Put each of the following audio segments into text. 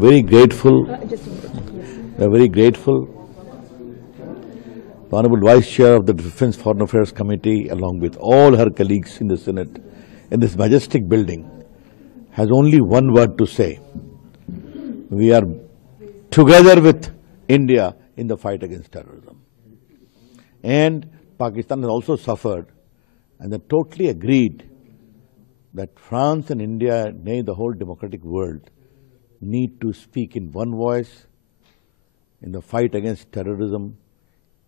Very grateful. We are very grateful. The Honorable Vice Chair of the Defense Foreign Affairs Committee, along with all her colleagues in the Senate, in this majestic building, has only one word to say. We are together with India in the fight against terrorism. And Pakistan has also suffered, and they totally agreed that France and India, nay, the whole democratic world, need to speak in one voice in the fight against terrorism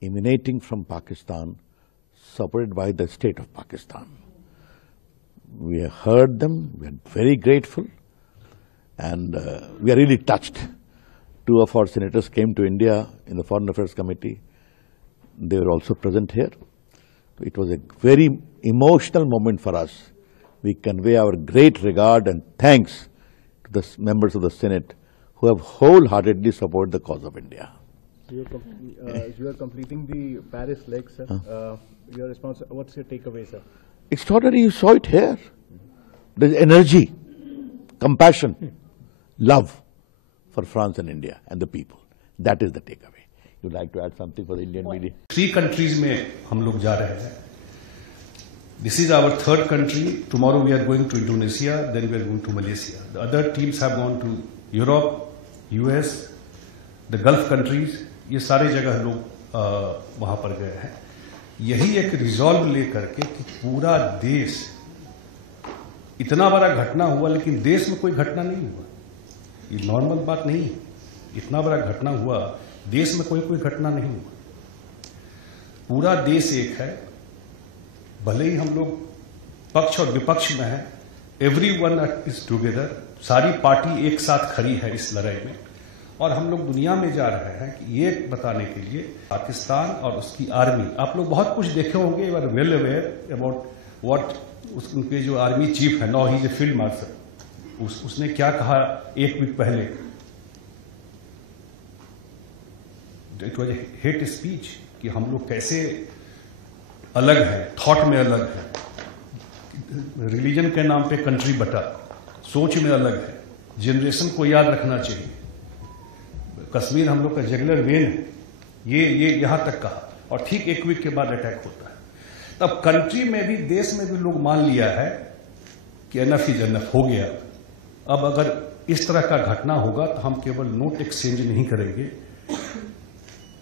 emanating from Pakistan, supported by the state of Pakistan. We have heard them, we are very grateful, and we are really touched. Two of our senators came to India in the Foreign Affairs Committee. They were also present here. It was a very emotional moment for us. We convey our great regard and thanks to the members of the Senate who have wholeheartedly supported the cause of India. You are completing the Paris leg, sir. Your response, what's your takeaway, sir? Extraordinary, you saw it here. There's energy, compassion, love for France and India and the people. That is the takeaway. You'd like to add something for the Indian media? 3 countries में हम लोग जा रहे हैं. This is our 3rd country. Tomorrow we are going to Indonesia, then we are going to Malaysia. The other teams have gone to Europe, US, the Gulf countries. ये सारे जगह लोग वहां पर गए हैं. यही एक रिजॉल्व लेकर के कि पूरा देश, इतना बड़ा घटना हुआ लेकिन देश में कोई घटना नहीं हुआ. ये नॉर्मल बात नहीं है. इतना बड़ा घटना हुआ, देश में कोई घटना नहीं हुआ. पूरा देश एक है. भले ही हम लोग पक्ष और विपक्ष में हैं, एवरीवन इज टुगेदर. सारी पार्टी एक साथ खड़ी है इस लड़ाई में. और हम लोग दुनिया में जा रहे हैं कि ये बताने के लिए पाकिस्तान और उसकी आर्मी, आप लोग बहुत कुछ देखे होंगे, you are well aware about what उनके जो आर्मी चीफ है, now he is a field marshal, उसने क्या कहा 1 वीक पहले. It was a hate speech कि हम लोग कैसे अलग है, थॉट में अलग है, रिलीजन के नाम पे कंट्री बटा, सोच में अलग है. जनरेशन को याद रखना चाहिए. कश्मीर हम लोग का जगलर वेन है, ये यहां तक कहा. और ठीक 1 वीक के बाद अटैक होता है. तब कंट्री में भी, देश में भी लोग मान लिया है कि एनफ इज एनफ, हो गया. अब अगर इस तरह का घटना होगा तो हम केवल नोट एक्सचेंज नहीं करेंगे,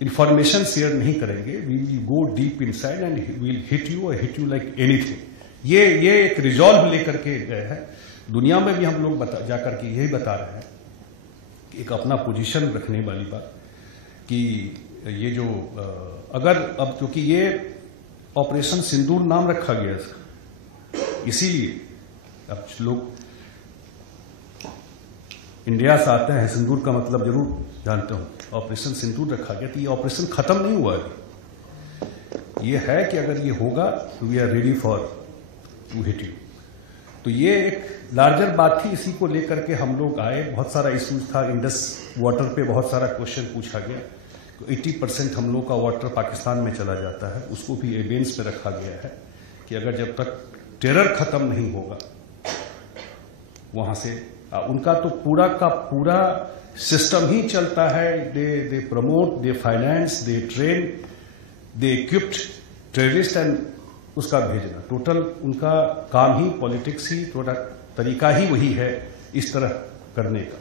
इंफॉर्मेशन शेयर नहीं करेंगे, we will go deep inside and we will hit you like anything. ये एक रिजॉल्व लेकर के गए हैं. दुनिया में भी हम लोग जाकर के यही बता रहे हैं, एक अपना पोजीशन रखने वाली बात कि ये जो अगर अब, क्योंकि ये ऑपरेशन सिंदूर नाम रखा गया इसका, इसीलिए अब लोग इंडिया से आते हैं, सिंदूर का मतलब जरूर जानते हो. ऑपरेशन सिंदूर रखा गया, तो ये ऑपरेशन खत्म नहीं हुआ है. ये है कि अगर ये होगा तो we are ready for to hit you. तो ये एक लार्जर बात थी, इसी को लेकर के हम लोग आए. बहुत सारा इश्यूज था. इंडस वाटर पे बहुत सारा क्वेश्चन पूछा गया. 80% हम लोग का वाटर पाकिस्तान में चला जाता है, उसको भी एविडेंस पे रखा गया है कि अगर जब तक टेरर खत्म नहीं होगा वहां से, उनका तो पूरा का पूरा सिस्टम ही चलता है. They promote, they finance, they train, they equipped terrorist and उसका भेजना. टोटल उनका काम ही, पॉलिटिक्स ही, तरीका ही वही है इस तरह करने का.